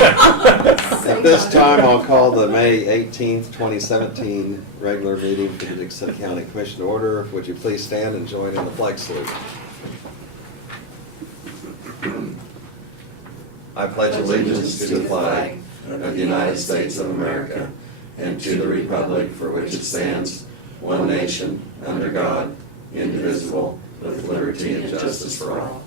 At this time, I'll call the May 18th, 2017 regular meeting for the Dixon County Commission to order. Would you please stand and join in the flag salute? I pledge allegiance to the flag of the United States of America and to the republic for which it stands, one nation, under God, indivisible, with liberty and justice for all.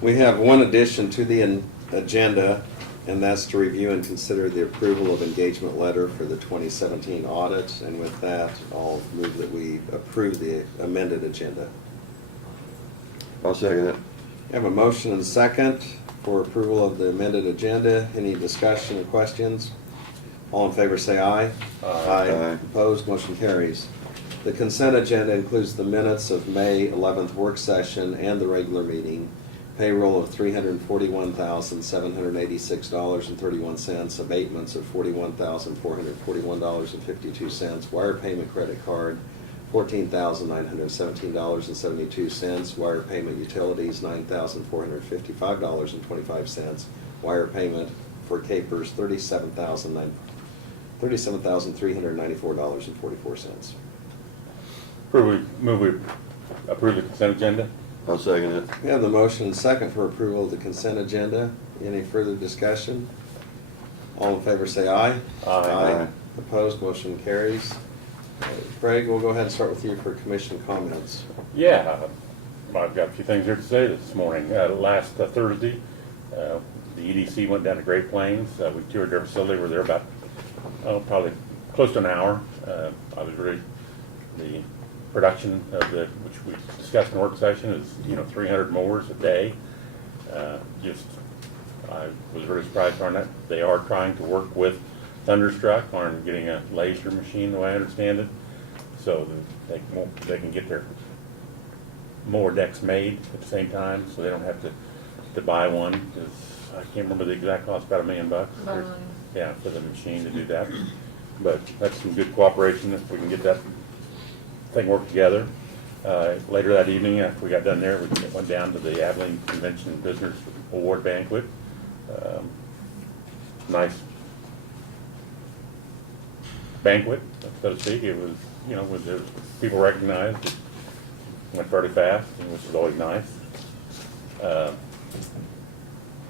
We have one addition to the agenda, and that's to review and consider the approval of engagement letter for the 2017 audit. And with that, I'll move that we approve the amended agenda. I'll second it. We have a motion and second for approval of the amended agenda. Any discussion or questions? All in favor say aye. Aye. Opposed, motion carries. The consent agenda includes the minutes of May 11th work session and the regular meeting, payroll of $341,786.31, abatements of $41,441.52, wire payment credit card $14,917.72, wire payment utilities $9,455.25, wire payment for capers $37,394.44. Move we approve the consent agenda? I'll second it. We have the motion and second for approval of the consent agenda. Any further discussion? All in favor say aye. Aye. Opposed, motion carries. Craig, we'll go ahead and start with you for commission comments. Yeah, I've got a few things here to say this morning. Last Thursday, the EDC went down to Great Plains. We toured their facility. We were there about, probably close to an hour. The production of which we discussed in the work session is, 300 mowers a day. I was really surprised on that. They are trying to work with Thunderstruck on getting a laser machine, the way I understand it, so that they can get their mower decks made at the same time, so they don't have to buy one. Because I can't remember the exact cost, about $1 million. Yeah, for the machine to do that. But that's some good cooperation if we can get that thing worked together. Later that evening, after we got done there, we went down to the Abilene Convention Business Award Banquet. Nice banquet, so to speak. It was, people recognized it. Went fairly fast, which is always nice.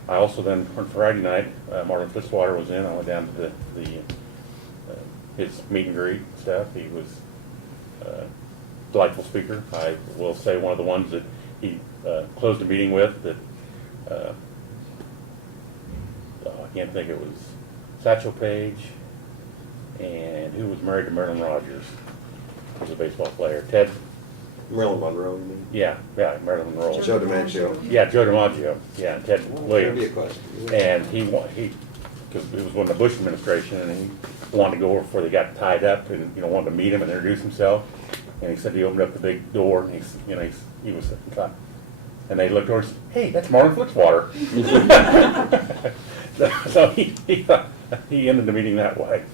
I also then, on Friday night, Marvin Fitzwater was in. I went down to his meet and greet stuff. He was delightful speaker. I will say one of the ones that he closed the meeting with that I can't think, it was Satchel Paige, and who was married to Marilyn Rogers, was a baseball player. Ted. Marilyn Monroe, you mean? Yeah, Marilyn Monroe. Joe DiMaggio. Yeah, Joe DiMaggio. Yeah, and Ted Williams. Trivia question. And he because it was when the Bush administration, and he wanted to go over before they got tied up, and wanted to meet him and introduce himself. And he said he opened up the big door, and he was, and they looked over and said, "Hey, that's Marvin Fitzwater." So he ended the meeting that way.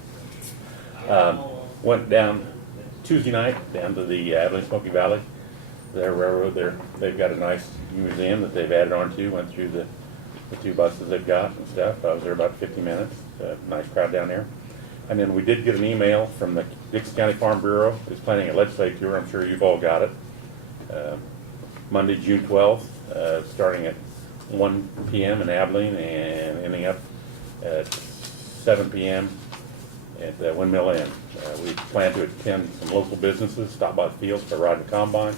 Went down Tuesday night down to the Abilene Smoky Valley. Their railroad there, they've got a nice museum that they've added on to. Went through the 2 buses they've got and stuff. I was there about 50 minutes. Nice crowd down there. And then we did get an email from the Dixon County Farm Bureau. It's planning a legislative tour. I'm sure you've all got it. Monday, June 12th, starting at 1 p.m. in Abilene and ending up at 7 p.m. at Windmill Inn. We plan to attend some local businesses, stop by the fields for riding the combine,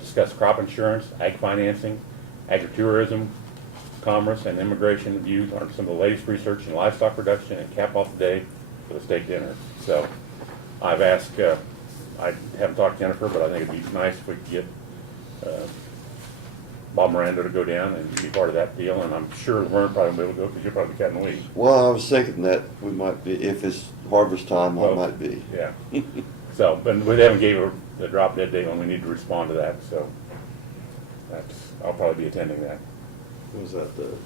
discuss crop insurance, ag financing, agritourism, commerce, and immigration views on some of the latest research in livestock production, and cap off the day for the steak dinner. So I've asked, I haven't talked to Jennifer, but I think it'd be nice if we could get Bob Miranda to go down and be part of that deal, and I'm sure Laverne probably will be able to go because you'll probably be cutting weeds. Well, I was thinking that we might be, if it's harvest time, I might be. Yeah. So, but we haven't gave her the drop dead date when we need to respond to that, so I'll probably be attending that. Was that the?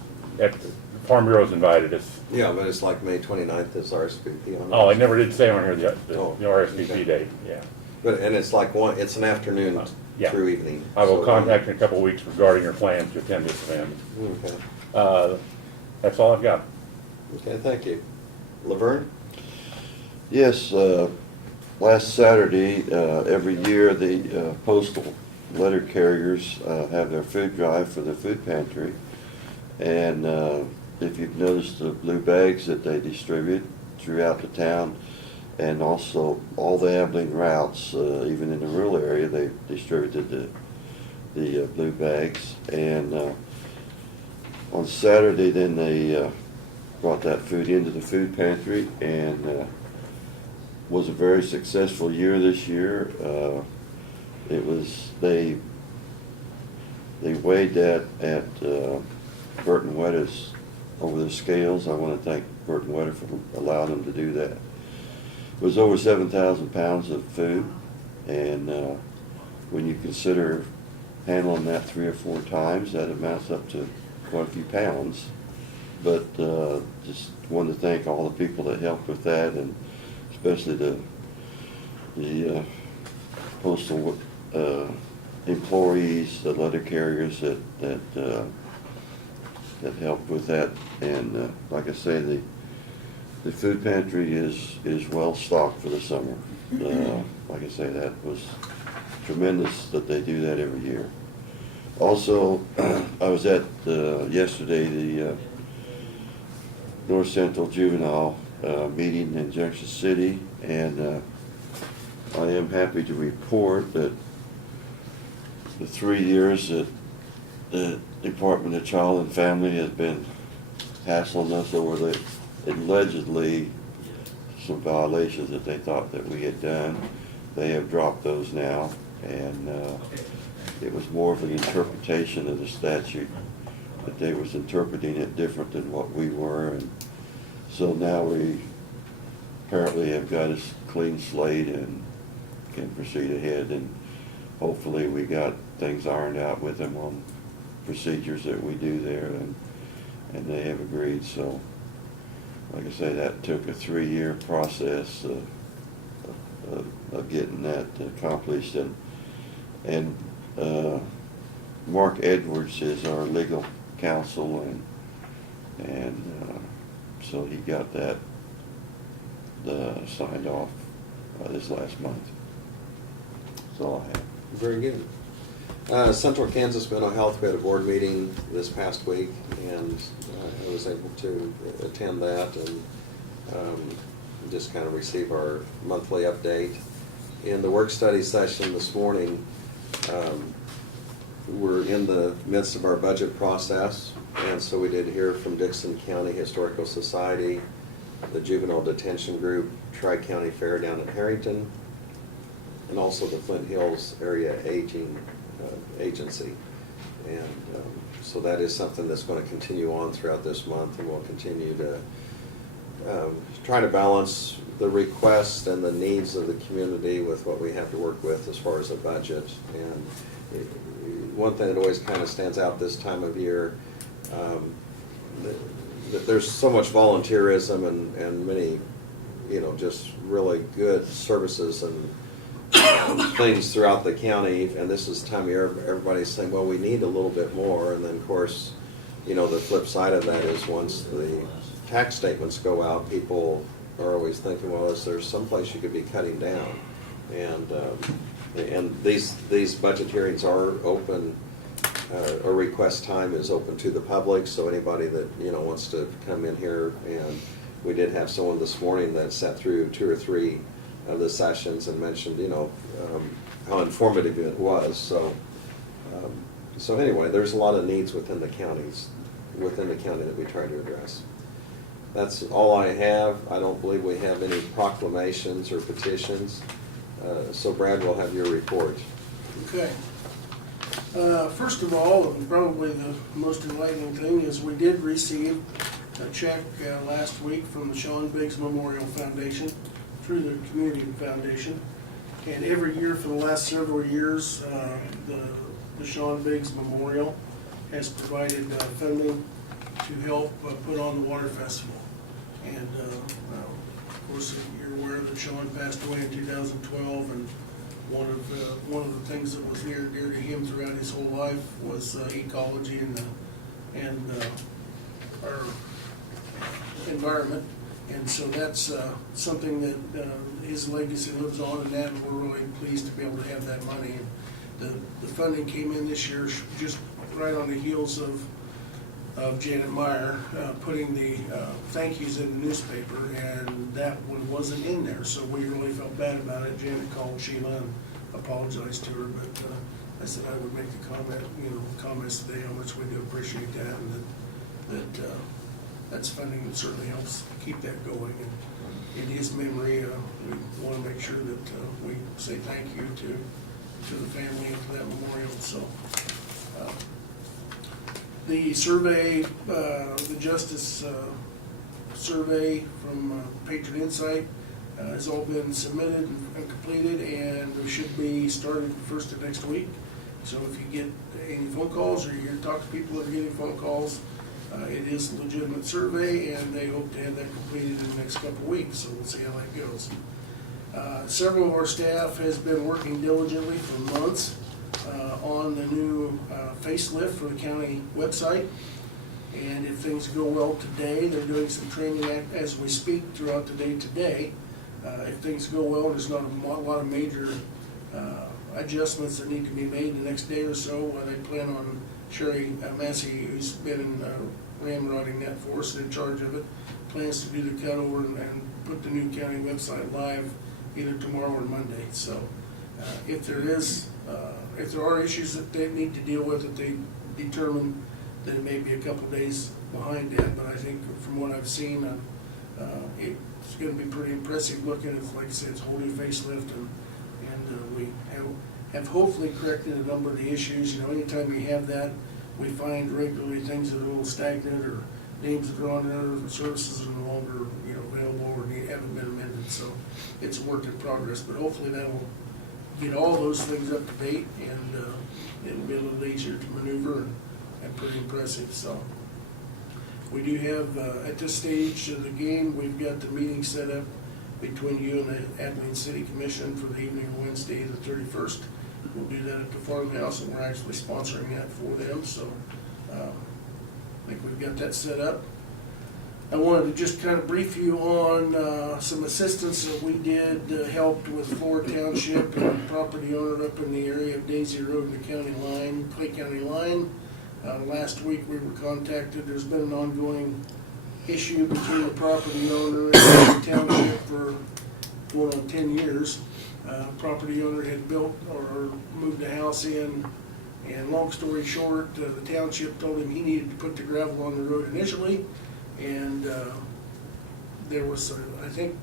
Farm Bureau's invited us. Yeah, but it's like May 29th is RSVP on it. Oh, I never did say on here the Oh, RSVP okay. date, yeah. But, and it's like it's an afternoon Yeah. through evening. I will So, contact you in a couple of weeks regarding your plans to attend this event. Okay, That's all I've got. okay, thank you. Laverne? Yes, last Saturday, every year, the postal letter carriers have their food drive for the food pantry. And if you've noticed the blue bags that they distribute throughout the town, and also all the Abilene routes, even in the rural area, they distributed the blue bags. And on Saturday, then they brought that food into the food pantry, and was a very successful year this year. It was, they weighed that at Burton Wetta's over the scales. I want to thank Burton Wetta for allowing them to do that. It was over 7,000 pounds of food, and when you consider handling that 3 or 4 times, that amounts up to quite a few pounds. But just wanted to thank all the people that helped with that, and especially the postal employees, the letter carriers that helped with that. And like I say, the food pantry is well stocked for the summer. Like I say, that was tremendous that they do that every year. Also, I was at yesterday the North Central Juvenile meeting in Junction City, and I am happy to report that the 3 years that the Department of Child and Family has been hassling us over the allegedly some violations that they thought that we had done, they have dropped those now, and it was more of an interpretation of the statute, that they was interpreting it different than what we were, and so now we apparently have got a clean slate and can proceed ahead, and hopefully we got things ironed out with them on procedures that we do there, and they have agreed. So like I say, that took a 3-year process of getting that accomplished, and Mark Edwards is our legal counsel, and so he got that signed off this last month. That's all I have. Very good. Central Kansas Mental Health, we had a board meeting this past week, and I was able to attend that and just kind of receive our monthly update. In the work study session this morning, we're in the midst of our budget process, and so we did hear from Dixon County Historical Society, the Juvenile Detention Group, Tri-County Fair down in Harrington, and also the Flint Hills Area Aging Agency. And so that is something that's going to continue on throughout this month, and we'll continue to try to balance the requests and the needs of the community with what we have to work with as far as a budget. And one thing that always kind of stands out this time of year, that there's so much volunteerism and many, just really good services and things throughout the county, and this is the time of year everybody's saying, well, we need a little bit more. And then of course, the flip side of that is once the tax statements go out, people are always thinking, well, is there someplace you could be cutting down? And these budget hearings are open, or request time is open to the public, so anybody that wants to come in here. And we did have someone this morning that sat through 2 or 3 of the sessions and mentioned how informative it was. So anyway, there's a lot of needs within the county that we try to address. That's all I have. I don't believe we have any proclamations or petitions. So Brad will have your report. Okay. First of all, and probably the most enlightening thing, is we did receive a check last week from the Sean Biggs Memorial Foundation through the Community Foundation. And every year for the last several years, the Sean Biggs Memorial has provided funding to help put on the Water Festival. And of course, you're aware that Sean passed away in 2012, and One of the things that was near and dear to him throughout his whole life was ecology and our environment. And so that's something that his legacy lives on, and that we're really pleased to be able to have that money. And the funding came in this year just right on the heels of Janet Meyer putting the thank yous in the newspaper, and that one wasn't in there, so we really felt bad about it. Janet called Sheila and apologized to her, but I said I would make the comments today how much we do appreciate that, and that that's funding that certainly helps keep that going. And in his memory, we want to make sure that we say thank you to the family and to that memorial. So. The survey, the Justice survey from Patron Insight has all been submitted and completed, and it should be started first of next week. So if you get any phone calls or you're talking to people that are getting phone calls, it is a legitimate survey, and they hope to have that completed in the next couple of weeks, so we'll see how that goes. Several of our staff has been working diligently for months on the new facelift for the county website. And if things go well today, they're doing some training as we speak throughout the day today. If things go well, there's not a lot of major adjustments that need to be made the next day or so. They plan on Sherry Massey, who's been ramrodding that for us and in charge of it, plans to do the cutover and put the new county website live either tomorrow or Monday. So if there are issues that they need to deal with, that they determine that it may be a couple days behind that, but I think from what I've seen, it's going to be pretty impressive looking. It's, like I said, it's a whole new facelift, and we have hopefully corrected a number of the issues. You know, anytime you have that, we find regularly things that are a little stagnant, or names that are on there, services are no longer available or haven't been amended. So it's a work in progress, but hopefully that'll get all those things up to date, and it'll be a little easier to maneuver and pretty impressive. So we do have, at this stage of the game, we've got the meeting set up between you and the Abilene City Commission for the evening of Wednesday the 31st. We'll do that at the farmhouse, and we're actually sponsoring that for them. So I think we've got that set up. I wanted to just kind of brief you on some assistance that we did, helped with Florida Township and a property owner up in the area of Daisy Road and the county line, Clay County line. Last week we were contacted. There's been an ongoing issue between the property owner and the township for going on 10 years. Property owner had built or moved a house in, and long story short, the township told him he needed to put the gravel on the road initially. And there was, I think,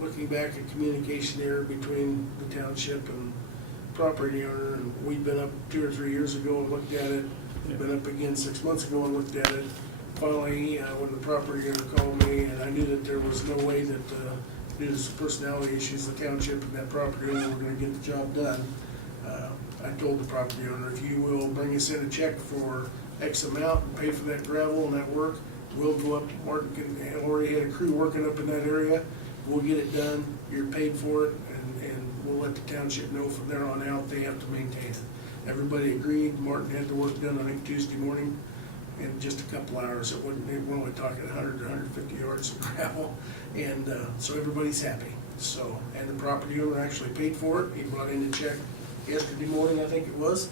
looking back at communication error between the township and property owner, and we'd been up 2 or 3 years ago and looked at it. Been up again 6 months ago and looked at it. Finally, when the property owner called me, and I knew that there was no way that, due to some personality issues, the township and that property owner were going to get the job done. I told the property owner, if you will bring us in a check for X amount and pay for that gravel and that work, we'll go up. Martin already had a crew working up in that area. We'll get it done. You're paid for it, and we'll let the township know from there on out they have to maintain it. Everybody agreed. Martin had the work done, I think, Tuesday morning in just a couple hours. We're only talking 100 to 150 yards of gravel, and so everybody's happy. So, and the property owner actually paid for it. He brought in a check yesterday morning, I think it was,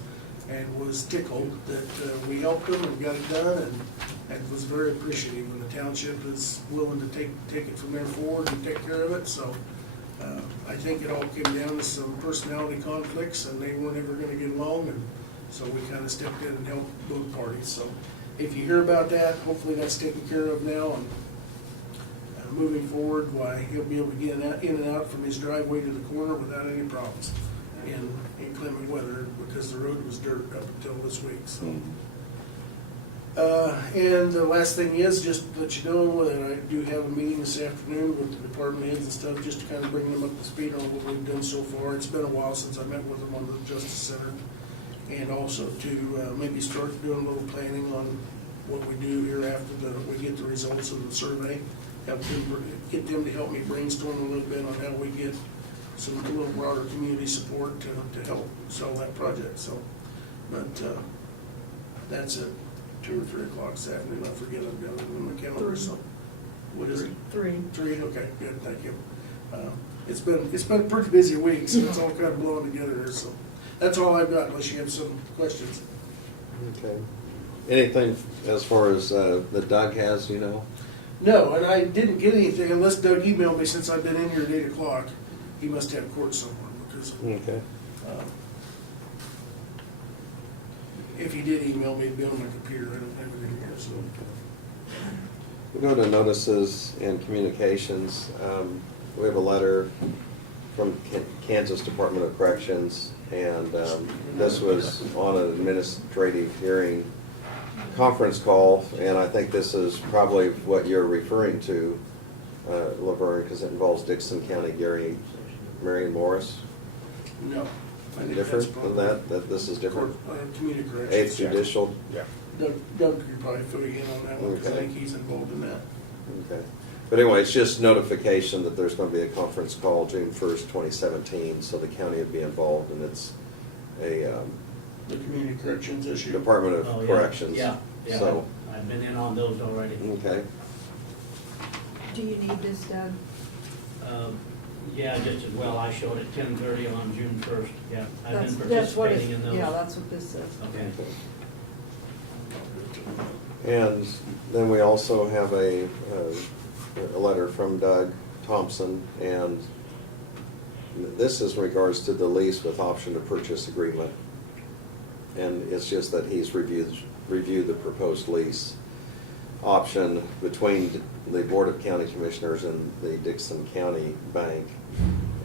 and was tickled that we helped him and got it done, and was very appreciative when the township is willing to take it from there forward and take care of it. So I think it all came down to some personality conflicts, and they weren't ever going to get along, and so we kind of stepped in and helped both parties. So if you hear about that, hopefully that's taken care of now, and moving forward, why he'll be able to get in and out from his driveway to the corner without any problems in inclement weather, because the road was dirt up until this week. So. And the last thing is, just to let you know that I do have a meeting this afternoon with the department heads and stuff, just to kind of bring them up to speed on what we've done so far. It's been a while since I met with them on the Justice Center, and also to maybe start doing a little planning on what we do here after we get the results of the survey. Get them to help me brainstorm a little bit on how we get some a little broader community support to help sell that project, so. But, that's at 2 or 3 o'clock this afternoon, I forget, I've got it in my calendar, so. What is it? 3. 3, okay, good, thank you. It's been a pretty busy week, so it's all kind of blowing together here, so. That's all I've got, unless you have some questions. Okay. Anything as far as that Doug has, you know? No, and I didn't get anything unless Doug emailed me since I've been in here at 8 o'clock. He must have court somewhere, because Okay. if he did email me, it'd be on my computer, I don't have it in here, so. We go to notices and communications. We have a letter from Kansas Department of Corrections, and this was on an administrative hearing conference call, and I think this is probably what you're referring to, Laverne, because it involves Dixon County, Gary, Marion Morris. No. I think Different that's than probably that this is different? Community corrections. Eighth Judicial, Yeah. Doug could probably fill you in on that one, because I Okay. think he's involved in that. okay. But anyway, it's just notification that there's going to be a conference call June 1st, 2017, so the county would be involved, and it's a The community corrections issue. Department of Oh, yeah. Corrections. Yeah, yeah, So, I've been in on those already. okay, Do you need this, Doug? Yeah, just as well, I showed at 10:30 on June 1st, yeah. I've been That's what participating in those. Yeah, that's what this says. Okay. and then we also have a letter from Doug Thompson, and this is in regards to the lease with option to purchase agreement. And it's just that he's reviewed the proposed lease option between the Board of County Commissioners and the Dixon County Bank,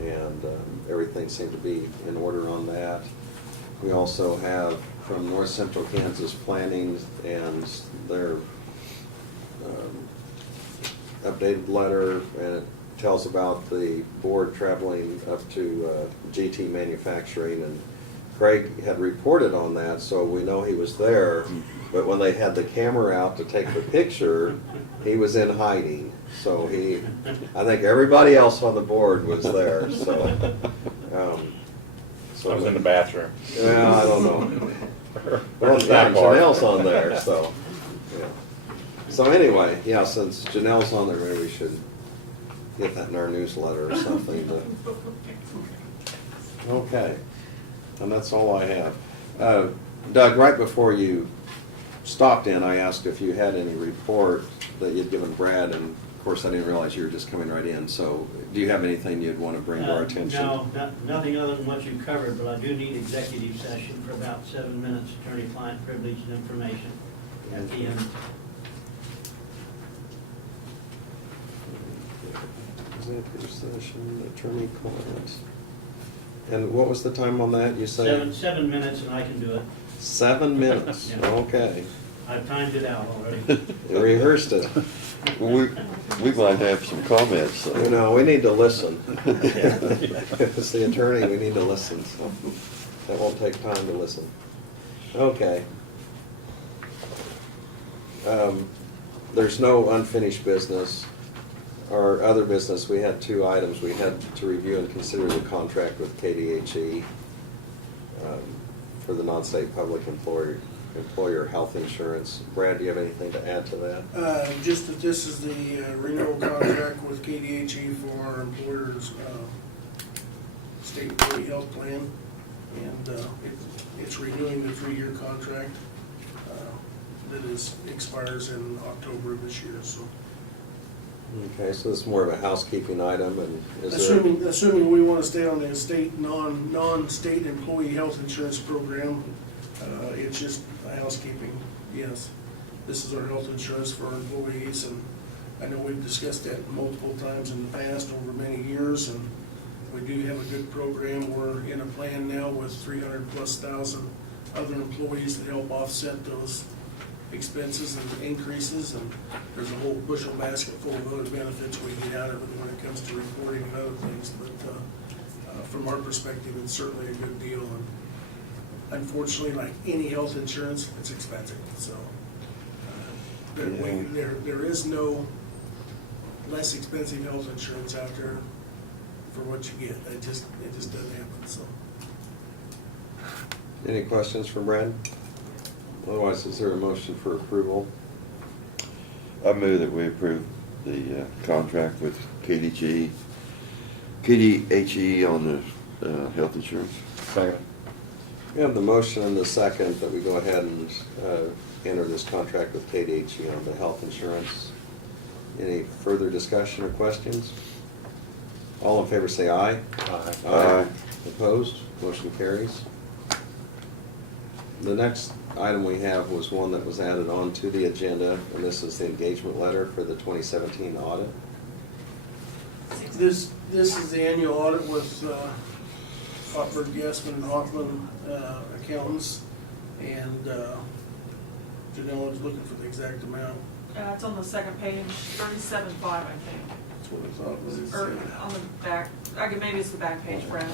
and everything seemed to be in order on that. We also have from North Central Kansas Planning and their updated letter, and it tells about the board traveling up to GT Manufacturing, and Craig had reported on that, so we know he was there, but when they had the camera out to take the picture, he was in hiding. So I think everybody else on the board was there, so. I was in the bathroom. Yeah, I don't know. Or Well, the yeah, snack bar. Janelle's on there, so, yeah. So anyway, yeah, since Janelle's on there, maybe we should get that in our newsletter or something. Okay, and that's all I have. Doug, right before you stopped in, I asked if you had any report that you'd given Brad, and of course, I didn't realize you were just coming right in. So do you have anything you'd want to bring to our attention? No, nothing other than what you covered, but I do need executive session for about 7 minutes, attorney-client privilege and information at the end. Executive session, attorney-client. And what was the time on that, you say? 7 minutes and I can do it. 7 minutes, Yeah. okay. I've timed it out already. You rehearsed it. We might have some comments, so. You know, we need to listen. If it's the attorney, we need to listen, so that won't take time to listen. Okay. There's no unfinished business. Our other business, we had 2 items. We had to review and consider the contract with KDHE for the non-state public employer health insurance. Brad, do you have anything to add to that? Just that this is the renewal contract with KDHE for our employers' state employee health plan. And it's renewing the 3-year contract that expires in October of this year, so. Okay, so this is more of a housekeeping item, and is there? Assuming we want to stay on the state, non-state employee health insurance program, it's just a housekeeping, yes. This is our health insurance for our employees, and I know we've discussed that multiple times in the past over many years, and we do have a good program. We're in a plan now with 300,000+ other employees that help offset those expenses and increases, and there's a whole bushel basket full of other benefits we get out of it when it comes to reporting and other things, but from our perspective, it's certainly a good deal, and unfortunately, like any health insurance, it's expensive, so there is no less expensive health insurance out there for what you get. It just doesn't happen, so. Any questions for Brad? Otherwise, is there a motion for approval? I move that we approve the contract with KDHE on the health insurance. Second. We have the motion and the second that we go ahead and enter this contract with KDHE on the health insurance. Any further discussion or questions? All in favor say aye. Aye. Aye. Opposed? Motion carries. The next item we have was one that was added on to the agenda, and this is the engagement letter for the 2017 audit. This is the annual audit with Hoffman, Guessman, and Hoffman accountants, and Janelle is looking for the exact amount. It's on the second page, 37.5, I think. That's what I thought was. Or on the back, maybe it's the back page, Brad.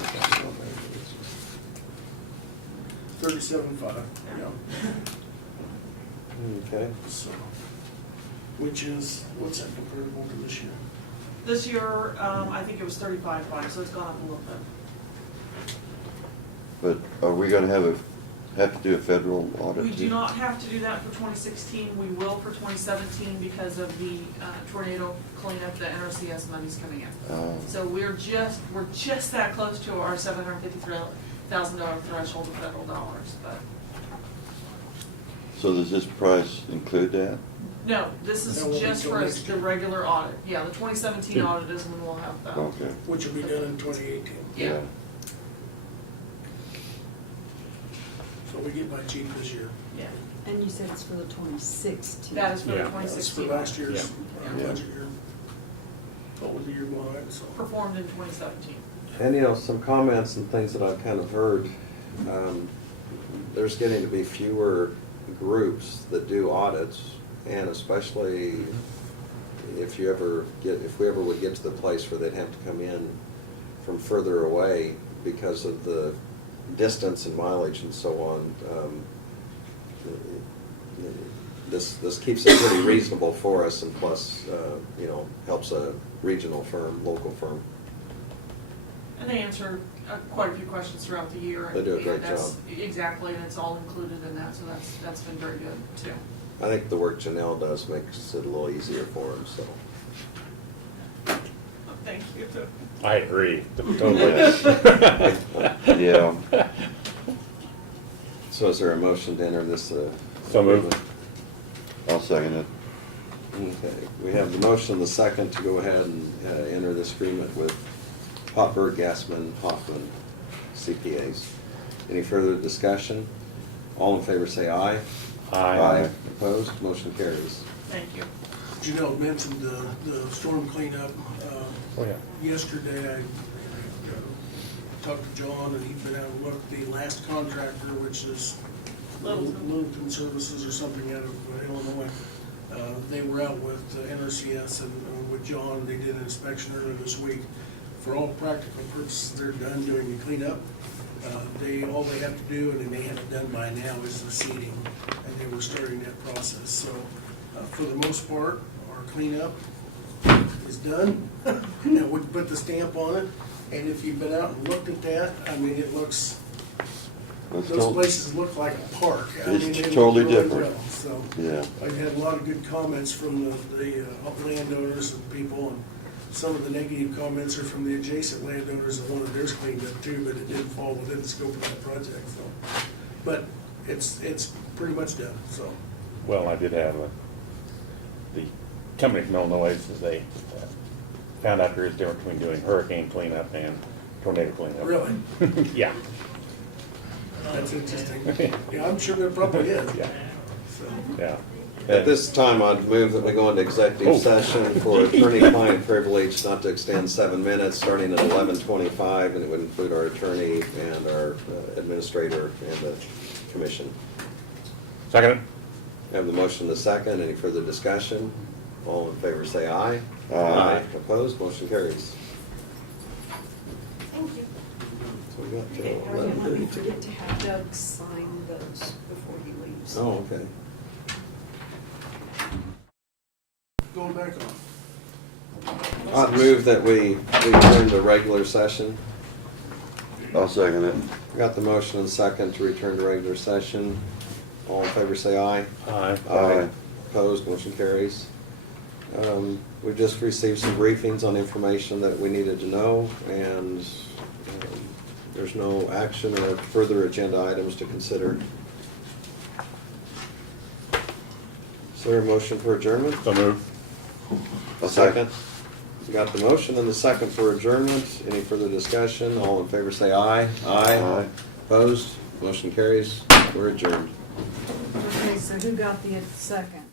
37.5, yeah. Okay. So, which is, what's that comparable to this year? This year, I think it was 35.5, so it's gone up a little bit. But are we gonna have to do a federal audit? We too? do not have to do that for 2016. We will for 2017 because of the tornado cleanup, the NRCS money's coming in. Oh. So we're just that close to our $753,000 threshold of federal dollars, but So does this price include that? no, this is That won't be just till for next the year. regular audit. Yeah, the 2017 Hmm. audit is when we'll have that. Okay. Which will be done in 2018. Yeah. So we get by cheap this year. Yeah, And you said it's for the 2016. that is for the Yeah. That's for 2016 last audit. year's Yeah. budget year. What was the year behind, so. Performed in 2017. And, you know, some comments and things that I've kind of heard, there's getting to be fewer groups that do audits, and especially if we ever would get to the place where they'd have to come in from further away because of the distance and mileage and so on. This keeps it pretty reasonable for us, and plus, you know, helps a regional firm, local firm. And they answer quite a few questions throughout the year. They do a and great that's- job. Exactly, and it's all included in that, so that's been very good too. I think the work Janelle does makes it a little easier for them, so. Thank you. I agree, totally. Yeah. So is there a motion to enter this? So moved. agreement? I'll second it. Okay, we have the motion, the second, to go ahead and enter this agreement with Hopper, Gassman, Hoffman CPAs. Any further discussion? All in favor say aye. Aye. Opposed? Motion carries. Thank you. Janelle mentioned the storm cleanup. Oh, yeah. Yesterday, I talked to John, and he'd been out and looked at the last contractor, which is Littleton Services or something out of Illinois. They were out with NRCS and with John. They did an inspection earlier this week. For all practical purposes, they're done doing the cleanup. All they have to do, and they may have it done by now, is the seeding, and they were starting that process. So, for the most part, our cleanup is done. And we put the stamp on it, and if you've been out and looked at that, I mean, it looks, Let's those go. places look like a park. I It's mean, they look totally really different. well. So, Yeah. I had a lot of good comments from the landowners and people, and some of the negative comments are from the adjacent landowners that wanted theirs cleaned up too, but it didn't fall within the scope of that project, so. But it's pretty much done, so. Well, I did have the company from Illinois, they found out there is a difference between doing hurricane cleanup and tornado cleanup. Really? Yeah. That's interesting. Yeah, I'm sure there probably is. Yeah, So, yeah. At this time, I'd move that we go into executive Oh. session for attorney-client privilege not to extend 7 minutes, starting at 11:25, and it would include our attorney and our administrator and the commission. Second? Have the motion the second. Any further discussion? All in favor say aye. Aye. Opposed? Motion carries. Thank you. So we got till Okay, I don't want you 11:32. to forget to have Doug sign those before he leaves. Oh, okay. going back on. I move that we return to regular session. I'll second it. Got the motion and second to return to regular session. All in favor say aye. Aye. Aye. Opposed, motion carries. We've just received some briefings on information that we needed to know, and there's no action or further agenda items to consider. Is there a motion for adjournment? So move. I'll Second. We got the motion and the second for adjournment. Any further discussion? All in favor say aye. Aye. Opposed, motion carries. We're adjourned. Okay, so who got the second?